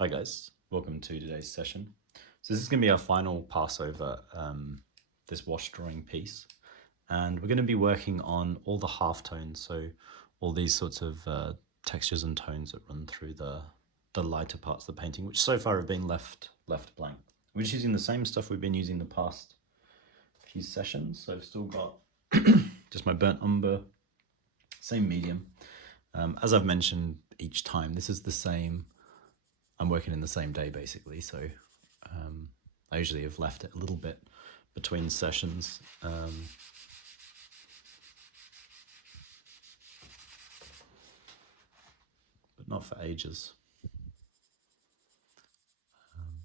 Hi guys, welcome to today's session. So this is going to be our final pass over this wash drawing piece, and we're going to be working on all the halftones, so all these sorts of textures and tones that run through the lighter parts of the painting, which so far have been left blank. We're just using the same stuff we've been using the past few sessions, so I've still got just my burnt umber, same medium. As I've mentioned each time, this is the same. I'm working in the same day basically, so I usually have left it a little bit between sessions. But not for ages.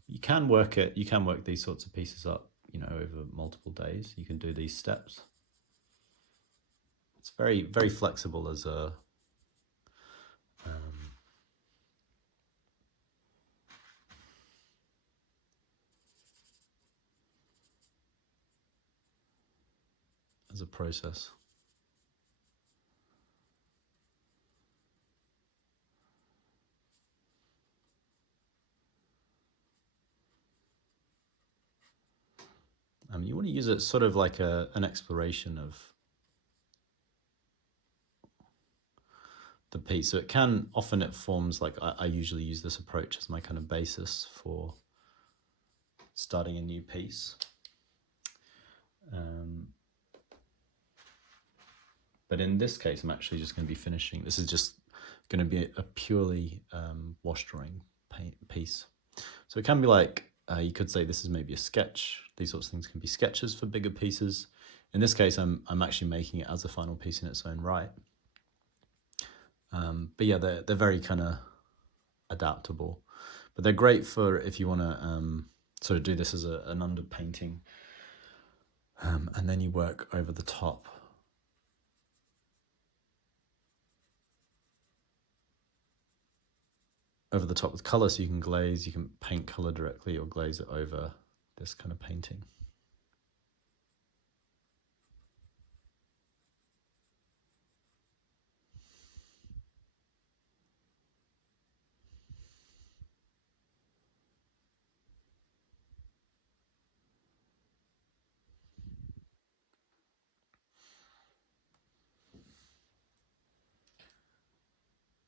You can work these sorts of pieces up, over multiple days. You can do these steps. It's very, very flexible as a process. You want to use it sort of like an exploration of the piece. So it forms like, I usually use this approach as my kind of basis for starting a new piece. But in this case, I'm actually just going to be finishing. This is just going to be a purely wash drawing piece. So it can be like, you could say this is maybe a sketch. These sorts of things can be sketches for bigger pieces. In this case, I'm actually making it as a final piece in its own right. But yeah, they're very kind of adaptable. But they're great for if you want to sort of do this as an underpainting, and then you work over the top. With color, so you can glaze, you can paint color directly or glaze it over this kind of painting.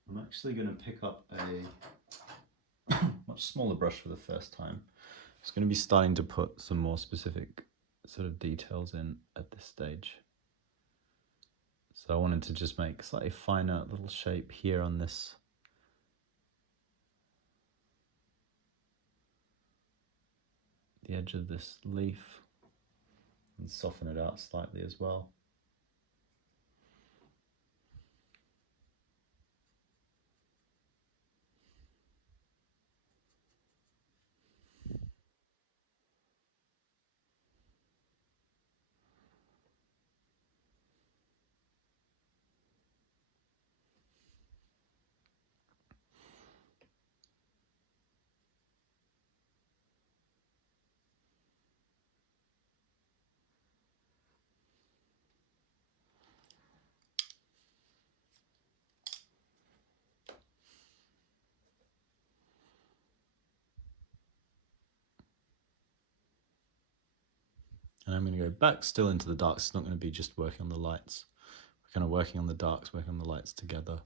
I'm actually going to pick up a much smaller brush for the first time. It's going to be starting to put some more specific sort of details in at this stage. So I wanted to just make slightly finer little shape here on this the edge of this leaf and soften it out slightly as well. And I'm going to go back still into the darks. It's not going to be just working on the lights. We're kind of working on the darks, working on the lights together.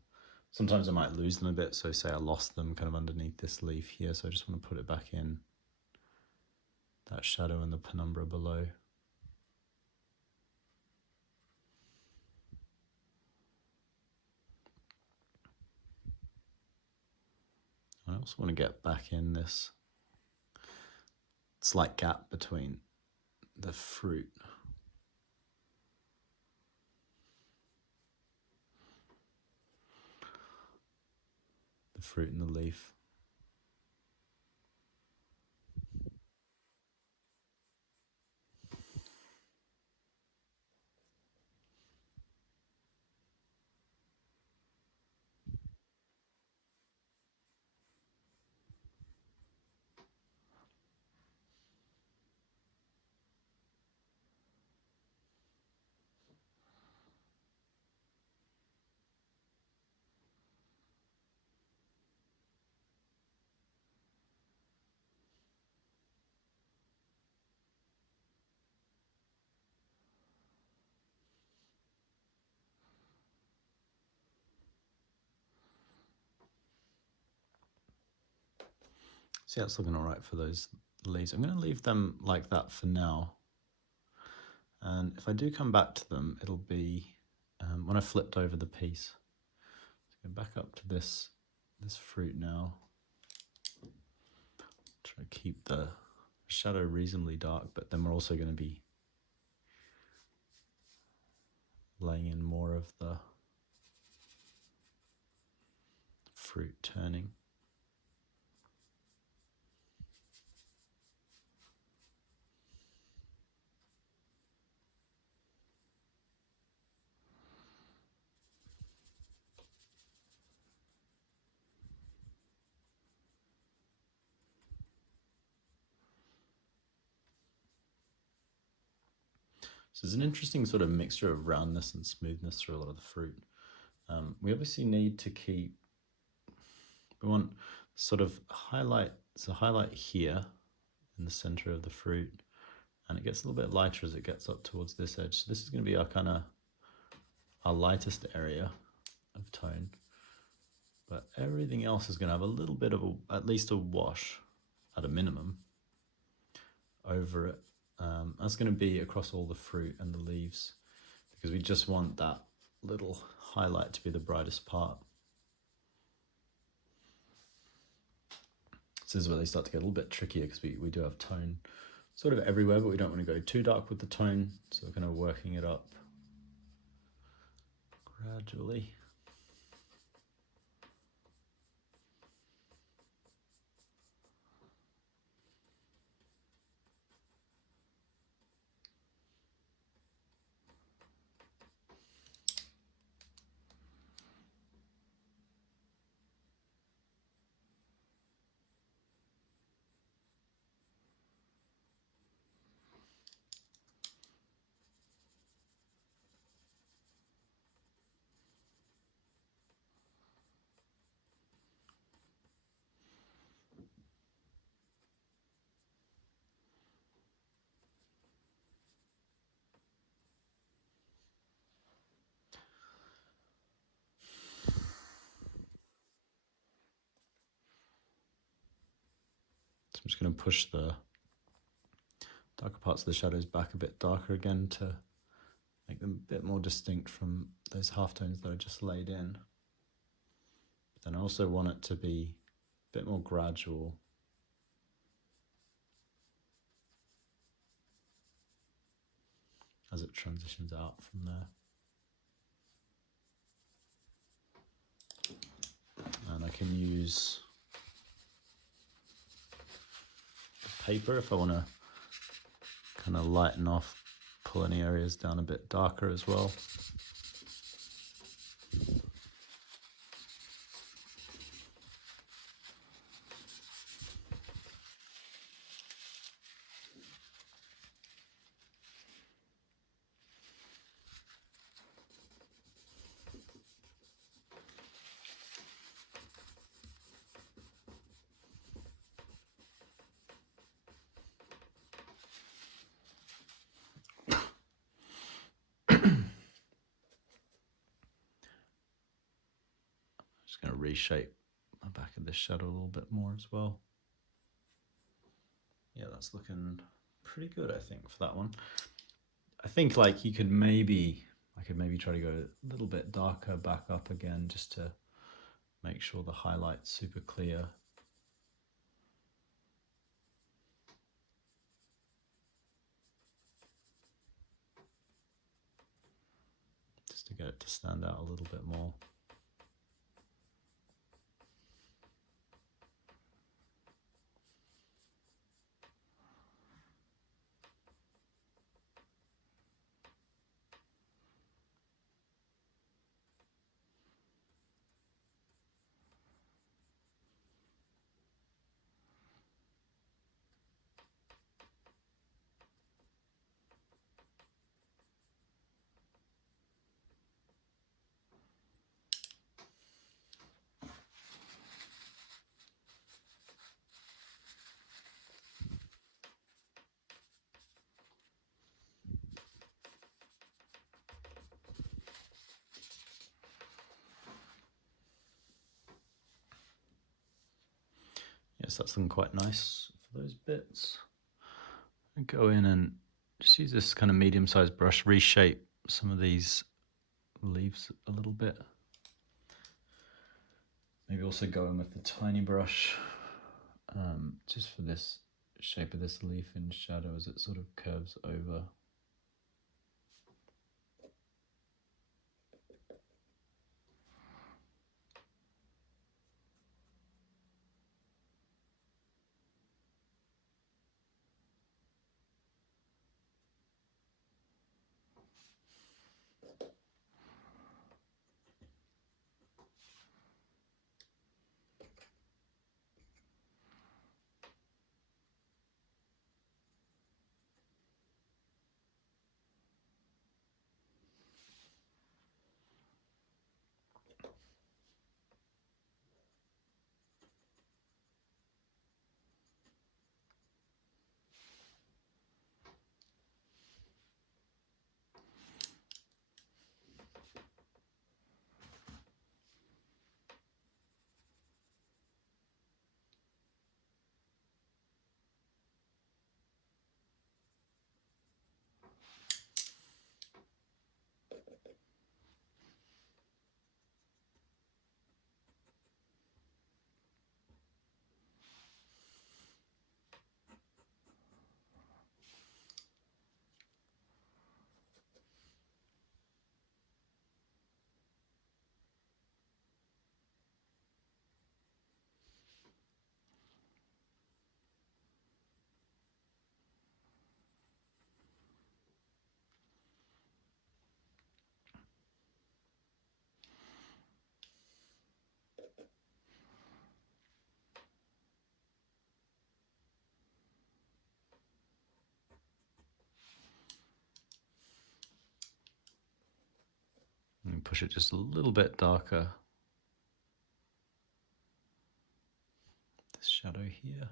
Sometimes I might lose them a bit. So say I lost them kind of underneath this leaf here. So I just want to put it back in that shadow and the penumbra below. I also want to get back in this slight gap between the fruit. The fruit and the leaf. See, that's looking all right for those leaves. I'm going to leave them like that for now. And if I do come back to them, it'll be when I flipped over the piece. So go back up to this fruit now. Try to keep the shadow reasonably dark, but then we're also going to be laying in more of the fruit turning. So there's an interesting sort of mixture of roundness and smoothness through a lot of the fruit. We obviously need to keep, we want sort of highlight, so highlight here in the center of the fruit, and it gets a little bit lighter as it gets up towards this edge. So this is going to be our kind of our lightest area of tone, but everything else is going to have a little bit of at least a wash at a minimum over it. That's going to be across all the fruit and the leaves, because we just want that little highlight to be the brightest part. This is where they start to get a little bit trickier, because we do have tone sort of everywhere, but we don't want to go too dark with the tone, so we're kind of working it up gradually. So I'm just going to push the darker parts of the shadows back a bit darker again to make them a bit more distinct from those halftones that I just laid in. But then I also want it to be a bit more gradual. As it transitions out from there. And I can use paper if I want to kind of lighten off, pull any areas down a bit darker as well. Just going to reshape the back of this shadow a little bit more as well. Yeah, that's looking pretty good, I think, for that one. I think like I could maybe try to go a little bit darker back up again, just to make sure the highlight's super clear. Just to get it to stand out a little bit more. Yes, that's looking quite nice for those bits. And go in and just use this kind of medium-sized brush, reshape some of these leaves a little bit. Maybe also go in with the tiny brush, just for this shape of this leaf in shadow as it sort of curves over. And push it just a little bit darker. This shadow here.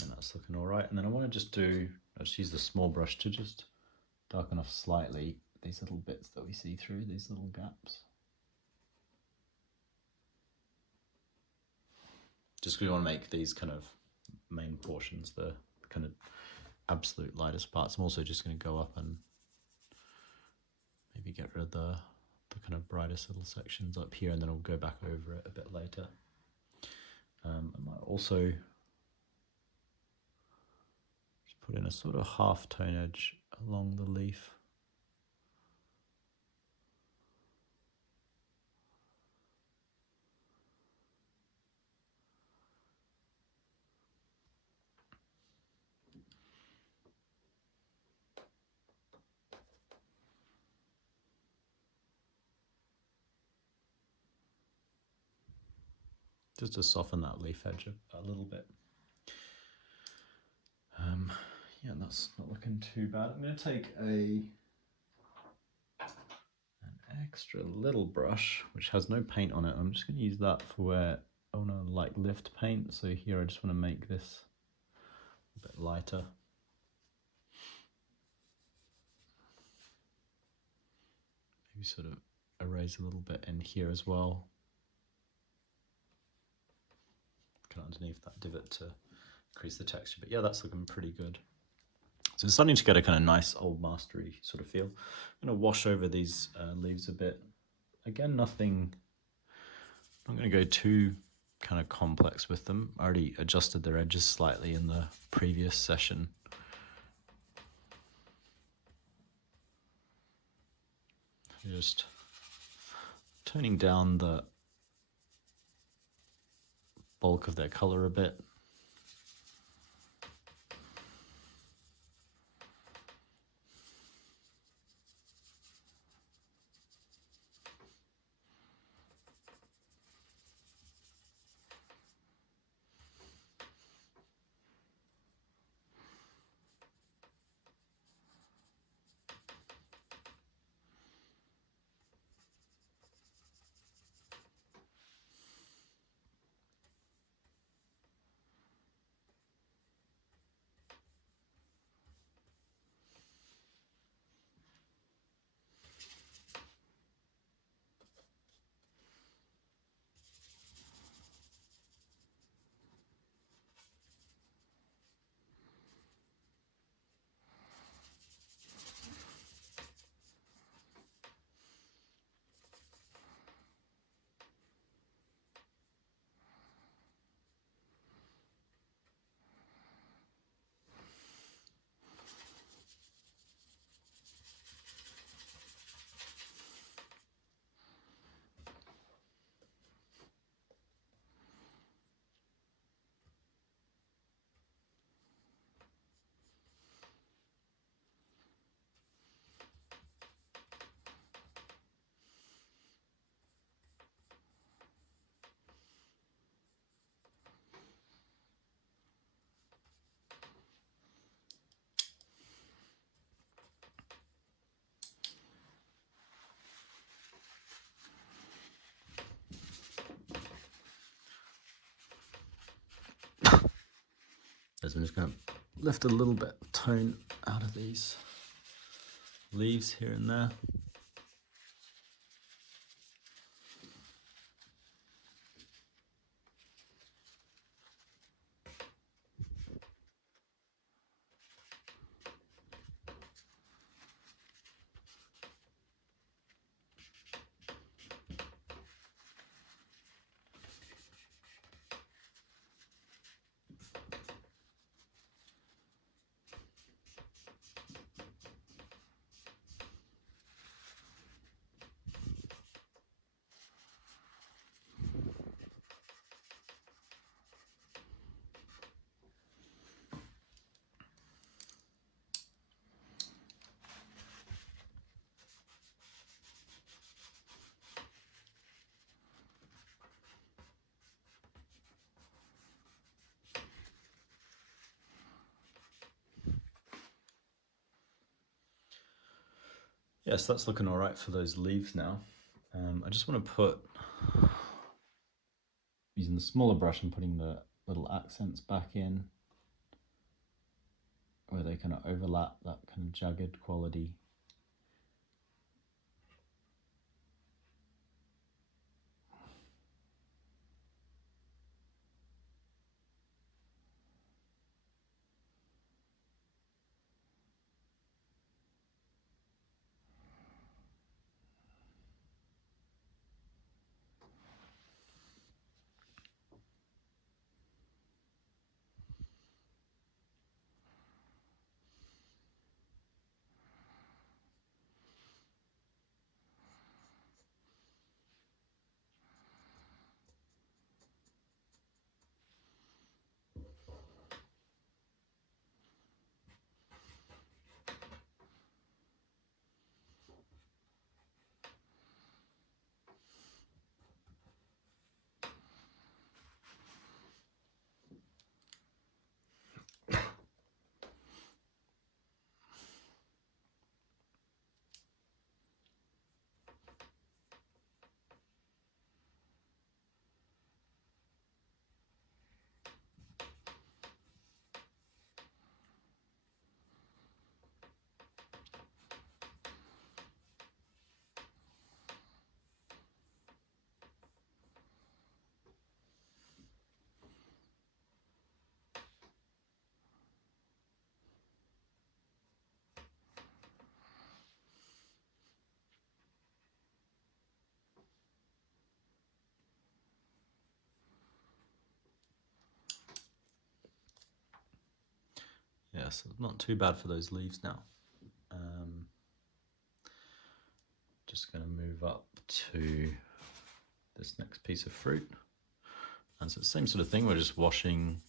And that's looking all right. And then I want to I'll just use the small brush to just darken off slightly these little bits that we see through, these little gaps. Just because we want to make these kind of main portions the kind of absolute lightest parts. I'm also just going to go up and maybe get rid of the kind of brightest little sections up here, and then I'll go back over it a bit later. I might also just put in a sort of half tone edge along the leaf. Just to soften that leaf edge a little bit. Yeah, that's not looking too bad. I'm going to take an extra little brush, which has no paint on it. I'm just going to use that for where I want to like lift paint. So here I just want to make this a bit lighter. Maybe sort of erase a little bit in here as well. Kind of underneath that divot to increase the texture. But yeah, that's looking pretty good. So it's starting to get a kind of nice old mastery sort of feel. I'm going to wash over these leaves a bit. Again, nothing, I'm not going to go too kind of complex with them. I already adjusted their edges slightly in the previous session. Just toning down the bulk of their color a bit. is I'm just going to lift a little bit of tone out of these leaves here and there. Yes, that's looking all right for those leaves now. I just want to put, using the smaller brush and putting the little accents back in where they kind of overlap that kind of jagged quality. Yeah, so not too bad for those leaves now. Just going to move up to this next piece of fruit. And so it's the same sort of thing, we're just washing.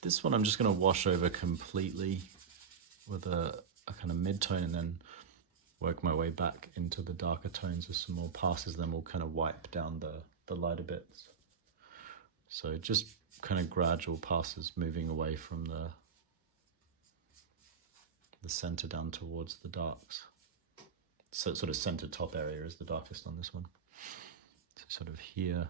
This one I'm just going to wash over completely with a kind of mid-tone and then work my way back into the darker tones with some more passes, then we'll kind of wipe down the lighter bits. So just kind of gradual passes moving away from the center down towards the darks. So sort of center top area is the darkest on this one. So sort of here.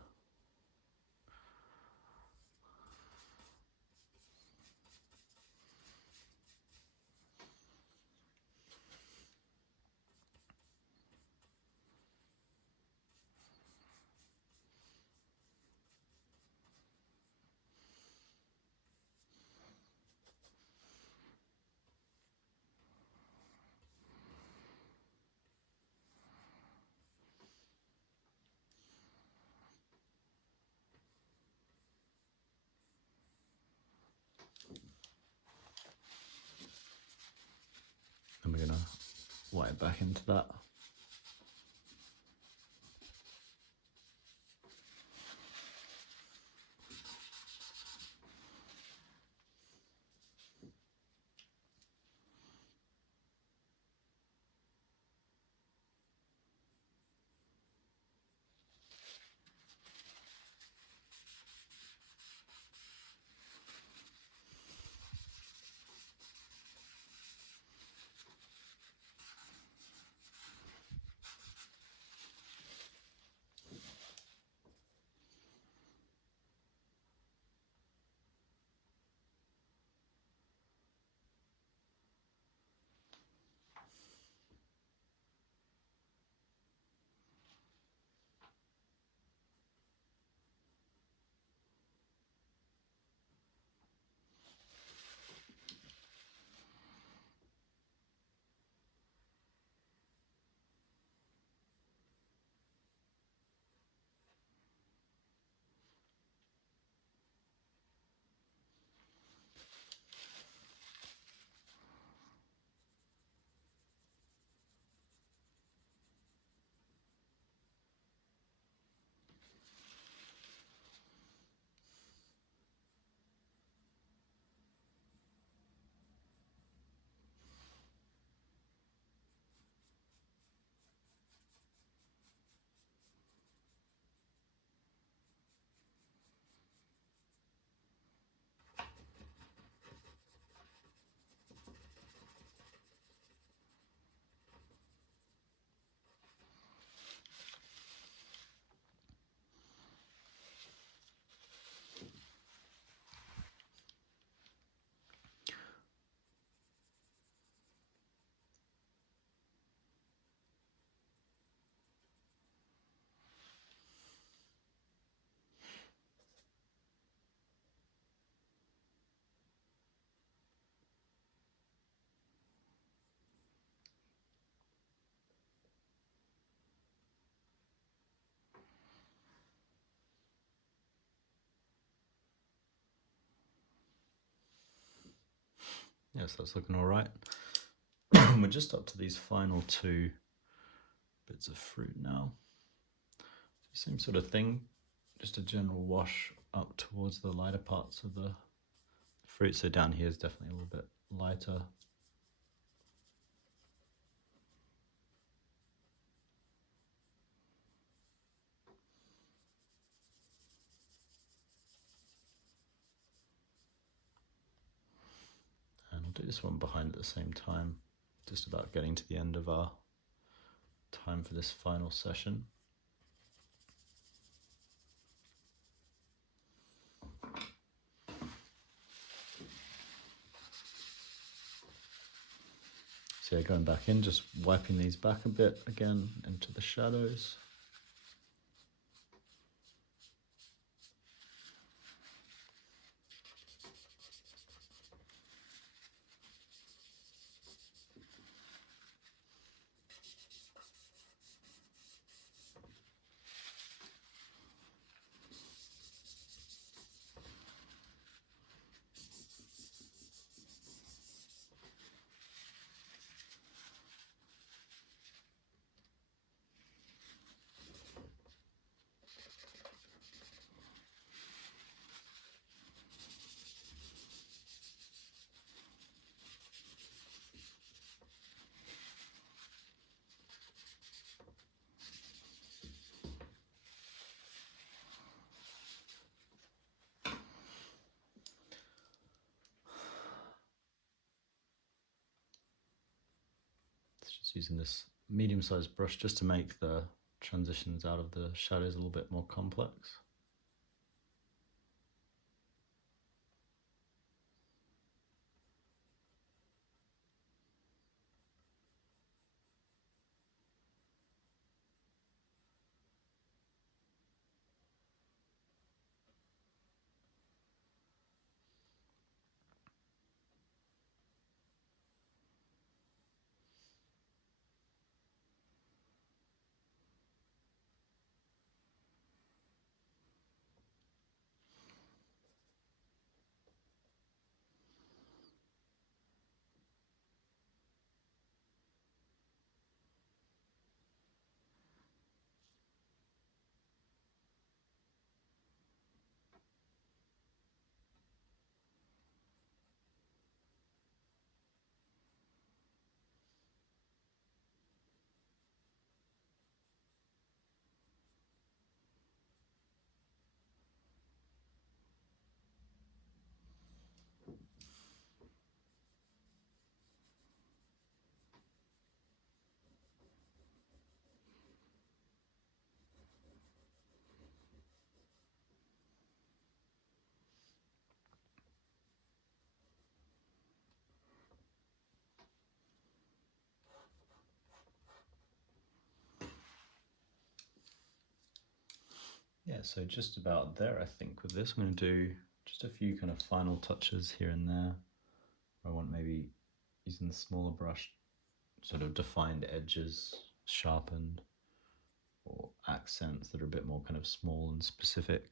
And we're going to wipe back into that. Yes, that's looking all right. We're just up to these final two bits of fruit now. Same sort of thing, just a general wash up towards the lighter parts of the fruit. So down here is definitely a little bit lighter. And I'll do this one behind at the same time, just about getting to the end of our time for this final session. So yeah, going back in, just wiping these back a bit again into the shadows. Just using this medium-sized brush just to make the transitions out of the shadows a little bit more complex. Yeah, so just about there, I think, with this. I'm going to do just a few kind of final touches here and there. I want maybe using the smaller brush, sort of defined edges, sharpened, or accents that are a bit more kind of small and specific.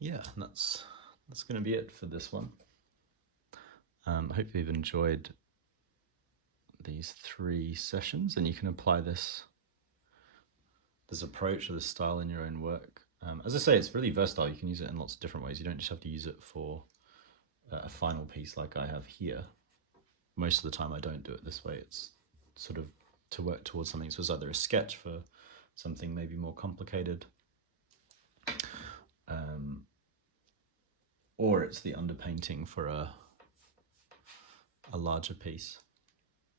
Yeah, that's going to be it for this one. I hope you've enjoyed these 3 sessions, and you can apply this approach or this style in your own work. As I say, it's really versatile. You can use it in lots of different ways. You don't just have to use it for a final piece like I have here. Most of the time I don't do it this way. It's sort of to work towards something. So it's either a sketch for something maybe more complicated, or it's the underpainting for a larger piece.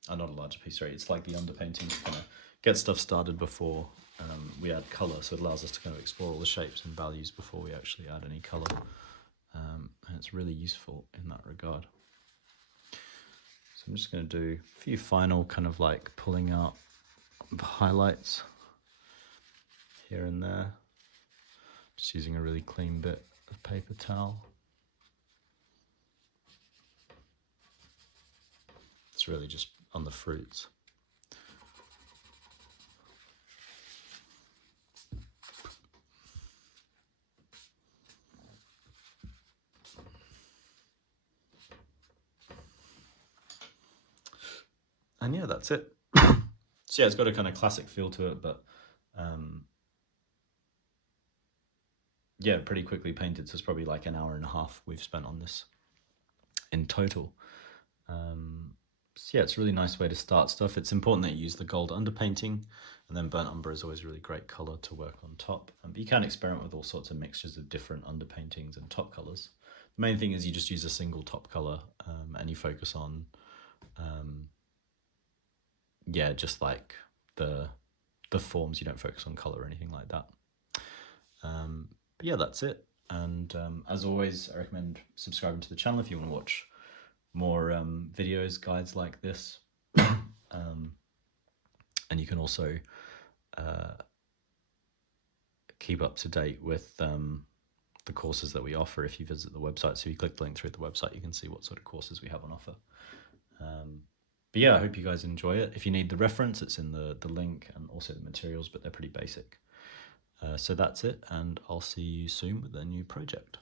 Not a larger piece, sorry. It's like the underpainting to kind of get stuff started before we add color. So it allows us to kind of explore all the shapes and values before we actually add any color. And it's really useful in that regard. So I'm just going to do a few final kind of like pulling out highlights here and there. Just using a really clean bit of paper towel. It's really just on the fruits. And yeah, that's it. So yeah, it's got a kind of classic feel to it, but yeah, pretty quickly painted. So it's probably like an hour and a half we've spent on this in total. So yeah, it's a really nice way to start stuff. It's important that you use the gold underpainting, and then burnt umber is always really great color to work on top. But you can experiment with all sorts of mixtures of different underpaintings and top colors. The main thing is you just use a single top color, and you focus on yeah, just like the forms. You don't focus on color or anything like that. But yeah, that's it. And as always, I recommend subscribing to the channel if you want to watch more videos, guides like this. And you can also keep up to date with the courses that we offer if you visit the website. So if you click the link through the website, you can see what sort of courses we have on offer. But yeah, I hope you guys enjoy it. If you need the reference, it's in the link, and also the materials, but they're pretty basic. So that's it, and I'll see you soon with a new project.